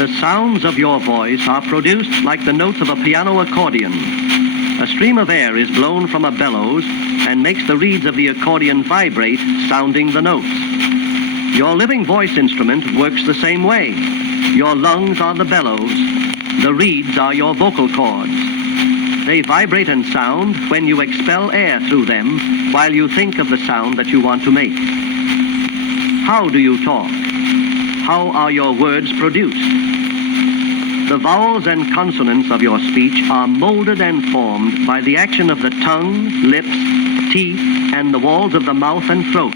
The sounds of your voice are produced like the notes of a piano accordion. A stream of air is blown from a bellows and makes the reeds of the accordion vibrate, sounding the notes. Your living voice instrument works the same way. Your lungs are the bellows. The reeds are your vocal cords. They vibrate and sound when you expel air through them while you think of the sound that you want to make. How do you talk? How are your words produced? The vowels and consonants of your speech are molded and formed by the action of the tongue, lips, teeth, and the walls of the mouth and throat.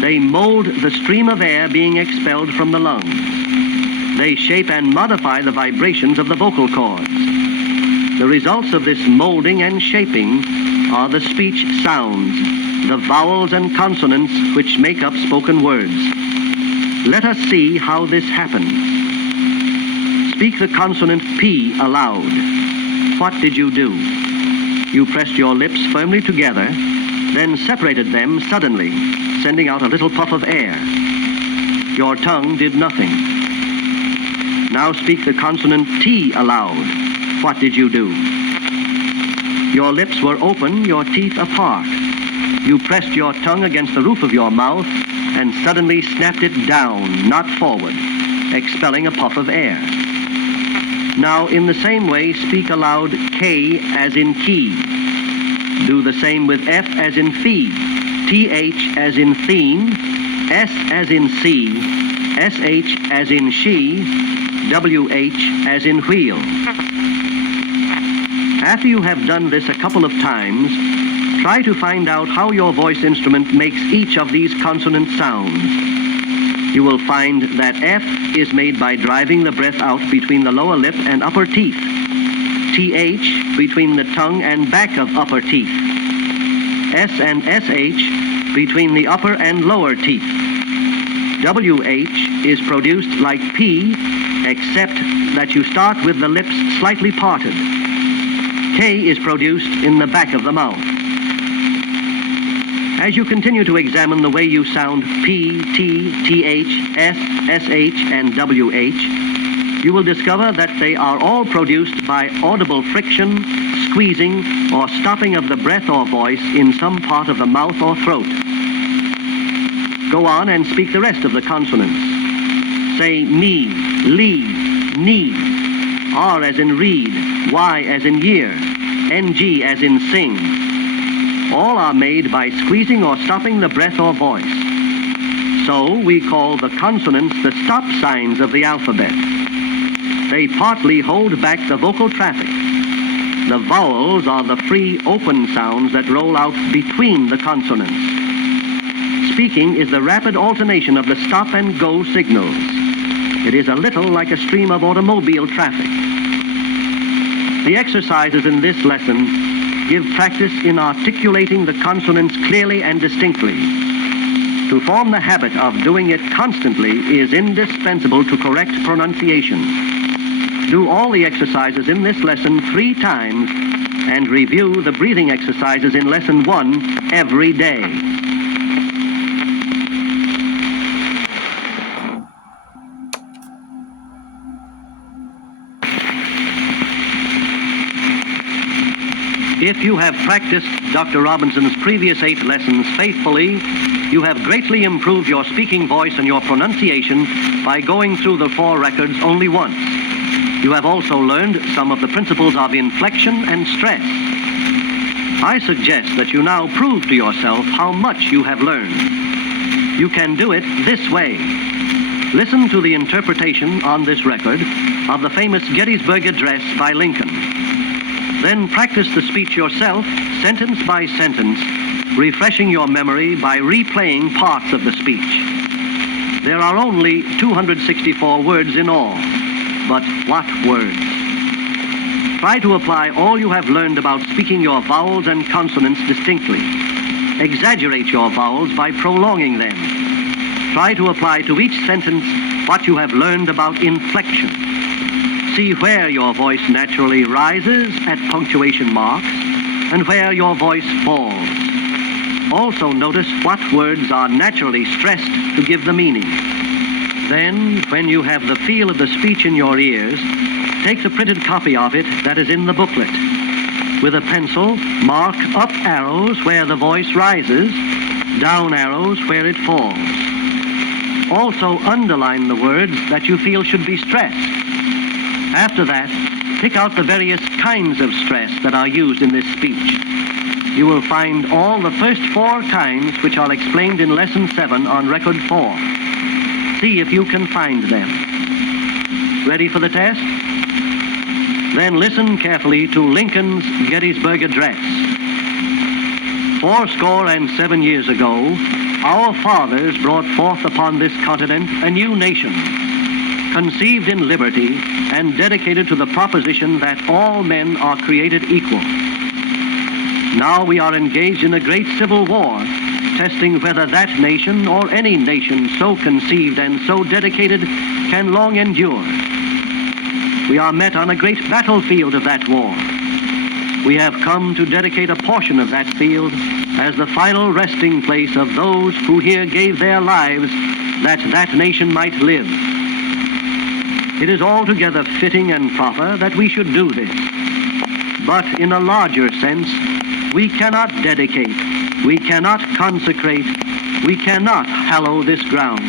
They mold the stream of air being expelled from the lungs. They shape and modify the vibrations of the vocal cords. The results of this molding and shaping are the speech sounds, the vowels and consonants which make up spoken words. Let us see how this happens. Speak the consonant P aloud. What did you do? You pressed your lips firmly together, then separated them suddenly, sending out a little puff of air. Your tongue did nothing. Now speak the consonant T aloud. What did you do? Your lips were open, your teeth apart. You pressed your tongue against the roof of your mouth and suddenly snapped it down, not forward, expelling a puff of air. Now, in the same way, speak aloud K as in key. Do the same with F as in fee, TH as in theme, S as in see, SH as in she, WH as in wheel. After you have done this a couple of times, try to find out how your voice instrument makes each of these consonant sounds. You will find that F is made by driving the breath out between the lower lip and upper teeth. TH between the tongue and back of upper teeth. S and SH between the upper and lower teeth. WH is produced like P, except that you start with the lips slightly parted. K is produced in the back of the mouth. As you continue to examine the way you sound P, T, TH, S, SH, and WH, you will discover that they are all produced by audible friction, squeezing, or stopping of the breath or voice in some part of the mouth or throat. Go on and speak the rest of the consonants. Say me, lee, knee, R as in read, Y as in year, NG as in sing. All are made by squeezing or stopping the breath or voice. So we call the consonants the stop signs of the alphabet. They partly hold back the vocal traffic. The vowels are the free, open sounds that roll out between the consonants. Speaking is the rapid alternation of the stop and go signals. It is a little like a stream of automobile traffic. The exercises in this lesson give practice in articulating the consonants clearly and distinctly. To form the habit of doing it constantly is indispensable to correct pronunciation. Do all the exercises in this lesson 3 times and review the breathing exercises in lesson 1 every day. If you have practiced Dr. Robinson's previous 8 lessons faithfully, you have greatly improved your speaking voice and your pronunciation by going through the 4 records only once. You have also learned some of the principles of inflection and stress. I suggest that you now prove to yourself how much you have learned. You can do it this way. Listen to the interpretation on this record of the famous Gettysburg Address by Lincoln. Then practice the speech yourself, sentence by sentence, refreshing your memory by replaying parts of the speech. There are only 264 words in all, but what words? Try to apply all you have learned about speaking your vowels and consonants distinctly. Exaggerate your vowels by prolonging them. Try to apply to each sentence what you have learned about inflection. See where your voice naturally rises at punctuation marks and where your voice falls. Also notice what words are naturally stressed to give the meaning. Then, when you have the feel of the speech in your ears, take the printed copy of it that is in the booklet. With a pencil, mark up arrows where the voice rises, down arrows where it falls. Also underline the words that you feel should be stressed. After that, pick out the various kinds of stress that are used in this speech. You will find all the first 4 kinds which are explained in Lesson 7 on Record 4. See if you can find them. Ready for the test? Then listen carefully to Lincoln's Gettysburg Address. 77 years ago, our fathers brought forth upon this continent a new nation, conceived in liberty and dedicated to the proposition that all men are created equal. Now we are engaged in a great civil war, testing whether that nation or any nation so conceived and so dedicated can long endure. We are met on a great battlefield of that war. We have come to dedicate a portion of that field as the final resting place of those who here gave their lives that that nation might live. It is altogether fitting and proper that we should do this. But in a larger sense, we cannot dedicate, we cannot consecrate, we cannot hallow this ground.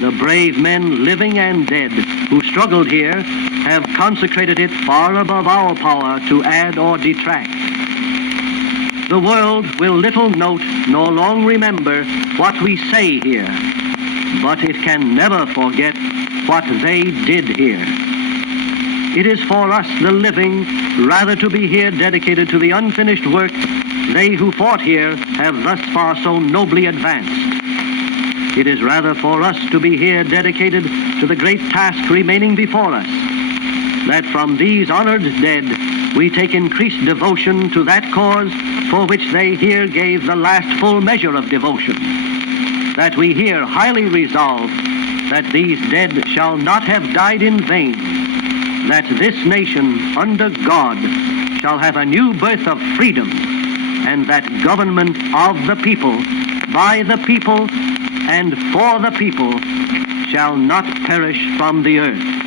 The brave men, living and dead, who struggled here, have consecrated it far above our power to add or detract. The world will little note nor long remember what we say here, but it can never forget what they did here. It is for us, the living, rather to be here dedicated to the unfinished work they who fought here have thus far so nobly advanced. It is rather for us to be here dedicated to the great task remaining before us, that from these honored dead we take increased devotion to that cause for which they here gave the last full measure of devotion, that we here highly resolve that these dead shall not have died in vain, that this nation under God shall have a new birth of freedom, and that government of the people, by the people, and for the people shall not perish from the earth.